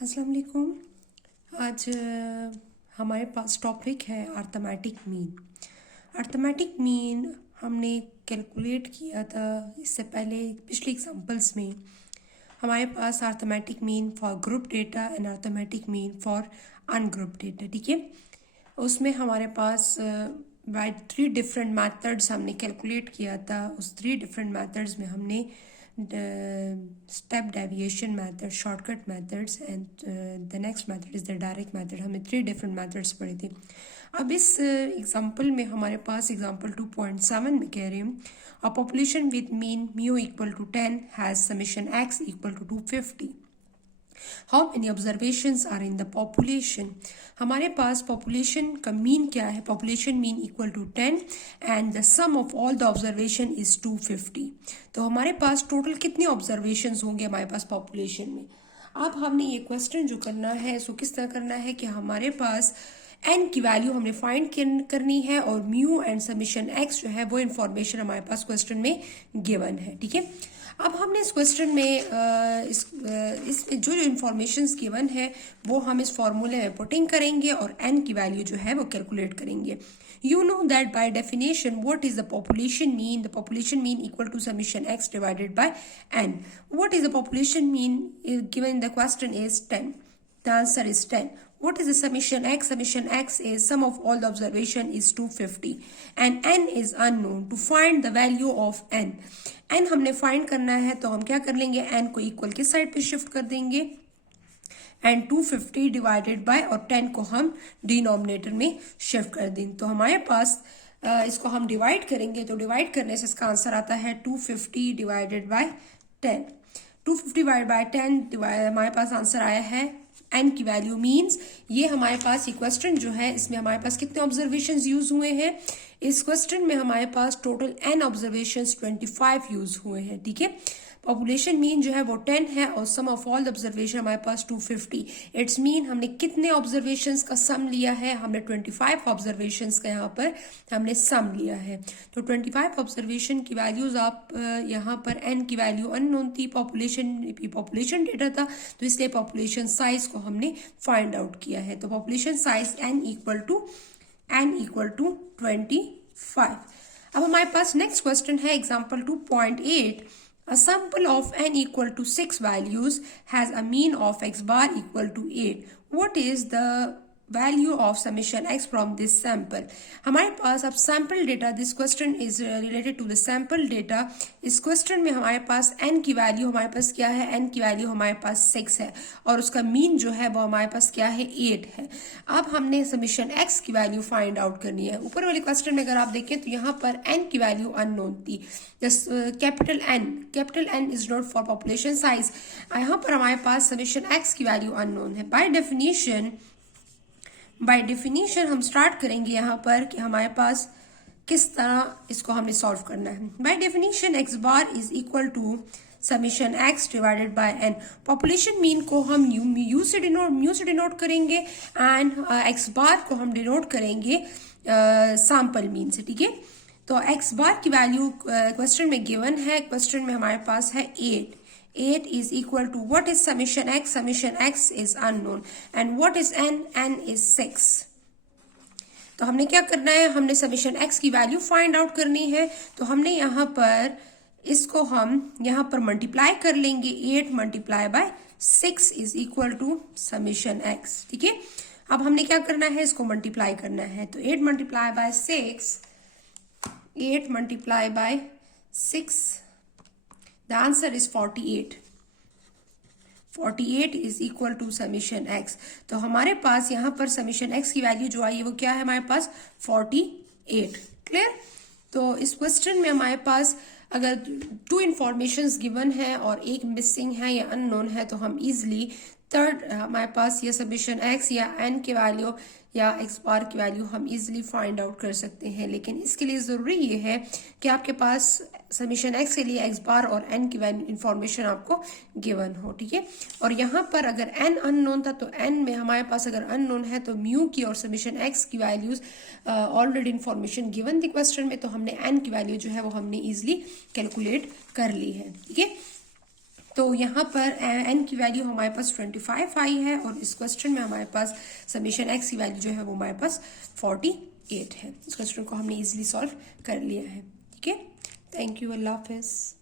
अस्सलाम वालेकुम। आज हमारे पास टॉपिक है अर्थमेटिक मीन। अर्थमेटिक मीन हमने कैलकुलेट किया था इससे पहले पिछले एग्जांपल्स में। हमारे पास arithmetic mean for group data and arithmetic mean for ungroup data, ठीक है। उसमें हमारे पास बाय 3 डिफरेंट मेथड्स हमने कैलकुलेट किया था। उस 3 डिफरेंट मेथड्स में हमने step deviation method, shortcut methods and the next method is the direct method. हमने 3 डिफरेंट मेथड्स पढ़े थे। अब इस एग्जांपल में हमारे पास एग्जांपल 2.7 में कह रहे हैं a population with mean mu equal to 10 has summation x equal to 250। How many observations are in the population. हमारे पास पॉपुलेशन का मीन क्या है? Population mean equal to 10 and the sum of all the observation is 250। तो हमारे पास total कितने observations होंगे हमारे पास पॉपुलेशन में? अब हमने ये क्वेश्चन जो करना है इसको किस तरह करना है कि हमारे पास एन की वैल्यू हमने फाइंड करनी है और म्यू एंड समेशन एक्स जो है वो इन्फॉर्मेशन हमारे पास क्वेश्चन में गिवन है, ठीक है। अब हमने इस क्वेश्चन में इसमें जो इन्फॉर्मेशन गिवन है वो हम इस फॉर्मूले में पुटिंग करेंगे और एन की वैल्यू जो है वो कैलकुलेट करेंगे। You know that by definition, what is the population mean? The population mean equal to summation x divided by n. What is the population mean given in the question is 10. The answer is 10. What is the summation x? Summation x is sum of all the observation is 250 and n is unknown. To find the value of n. n हमने find करना है तो हम क्या कर लेंगे? n को equal किस साइड पे शिफ्ट कर देंगे एंड 250 डिवाइडेड बाय और 10 को हम डिनोमिनेटर में शिफ्ट कर दें। तो हमारे पास इसको हम डिवाइड करेंगे तो डिवाइड करने से इसका आंसर आता है 250 डिवाइडेड बाय 10। 250 डिवाइड बाय 10 हमारे पास आंसर आया है एन की वैल्यू मीन्स ये हमारे पास ये क्वेश्चन जो है इसमें हमारे पास कितने ऑब्जर्वेशंस यूज हुए हैं? इस क्वेश्चन में हमारे पास टोटल एन ऑब्जर्वेशंस 25 यूज हुए हैं, ठीक है। पॉपुलेशन मीन जो है वो 10 है और सम ऑफ ऑल ऑब्जर्वेशन हमारे पास 250। इट्स मीन हमने कितने ऑब्जर्वेशंस का सम लिया है? हमने 25 ऑब्जर्वेशंस का यहाँ पर हमने सम लिया है। तो 25 ऑब्जर्वेशन की वैल्यूज आप यहाँ पर एन की वैल्यू अननोन थी, पॉपुलेशन डेटा था तो इसलिए पॉपुलेशन साइज को हमने फाइंड आउट किया है। तो population size n equal to 25। अब हमारे पास नेक्स्ट क्वेश्चन है example 2.8। A sample of n equal to 6 values has a mean of x bar equal to 8. What is the value of summation x from this sample? हमारे पास अब sample data, this question is related to the sample data. इस question में हमारे पास n की value हमारे पास क्या है? n की वैल्यू हमारे पास 6 है और उसका मीन जो है वो हमारे पास क्या है? 8 है। अब हमने समेशन x की वैल्यू फाइंड आउट करनी है। ऊपर वाले क्वेश्चन में अगर आप देखें तो यहाँ पर n की वैल्यू अननोन थी। Capital N is not for population size. यहाँ पर हमारे पास समेशन x की वैल्यू अननोन है। बाय डेफिनेशन हम स्टार्ट करेंगे यहाँ पर कि हमारे पास किस तरह इसको हमने सॉल्व करना है। By definition x bar is equal to summation x divided by n. Population mean को हम म्यू से डिनोट करेंगे एंड एक्स बार को हम डिनोट करेंगे सैंपल मीन से, ठीक है। तो एक्स बार की वैल्यू क्वेश्चन में गिवन है, क्वेश्चन में हमारे पास है 8 is equal to what is summation x? Summation x is unknown and what is n? n is 6। तो हमने क्या करना है? हमने समेशन x की वैल्यू फाइंड आउट करनी है। तो हमने यहाँ पर इसको हम यहाँ पर मल्टीप्लाई कर लेंगे। 8 multiply by 6 is equal to summation x, ठीक है। अब हमने क्या करना है? इसको मल्टीप्लाई करना है। तो 8 multiply by 6 the answer is 48 is equal to summation x। तो हमारे पास यहाँ पर समेशन x की वैल्यू जो आई है वो क्या है हमारे पास? 48। क्लियर? तो इस क्वेश्चन में हमारे पास अगर 2 इंफॉर्मेशंस गिवन है और एक मिसिंग है या अननोन है तो हम इजिली थर्ड हमारे पास ये समेशन x या n की वैल्यू या एक्स बार की वैल्यू हम इजीली फाइंड आउट कर सकते हैं। लेकिन इसके लिए ज़रूरी ये है कि आपके पास समेशन एक्स के लिए एक्स बार और एन की वैल्यू इन्फॉर्मेशन आपको गिवन हो, ठीक है। और यहाँ पर अगर एन अननोन था तो एन में हमारे पास अगर अननोन है तो म्यू की और समेशन एक्स की वैल्यूज ऑलरेडी इन्फॉर्मेशन गिवन थी क्वेश्चन में, तो हमने एन की वैल्यू जो है वो हमने इजिली कैलकुलेट कर ली है, ठीक है। तो यहाँ पर n की वैल्यू हमारे पास 25 आई है और इस क्वेश्चन में हमारे पास समीशन x की वैल्यू जो है वो हमारे पास 48 है। इस क्वेश्चन को हमने इजीली सॉल्व कर लिया है। ठीक है, थैंक यू, अल्लाह हाफिज़।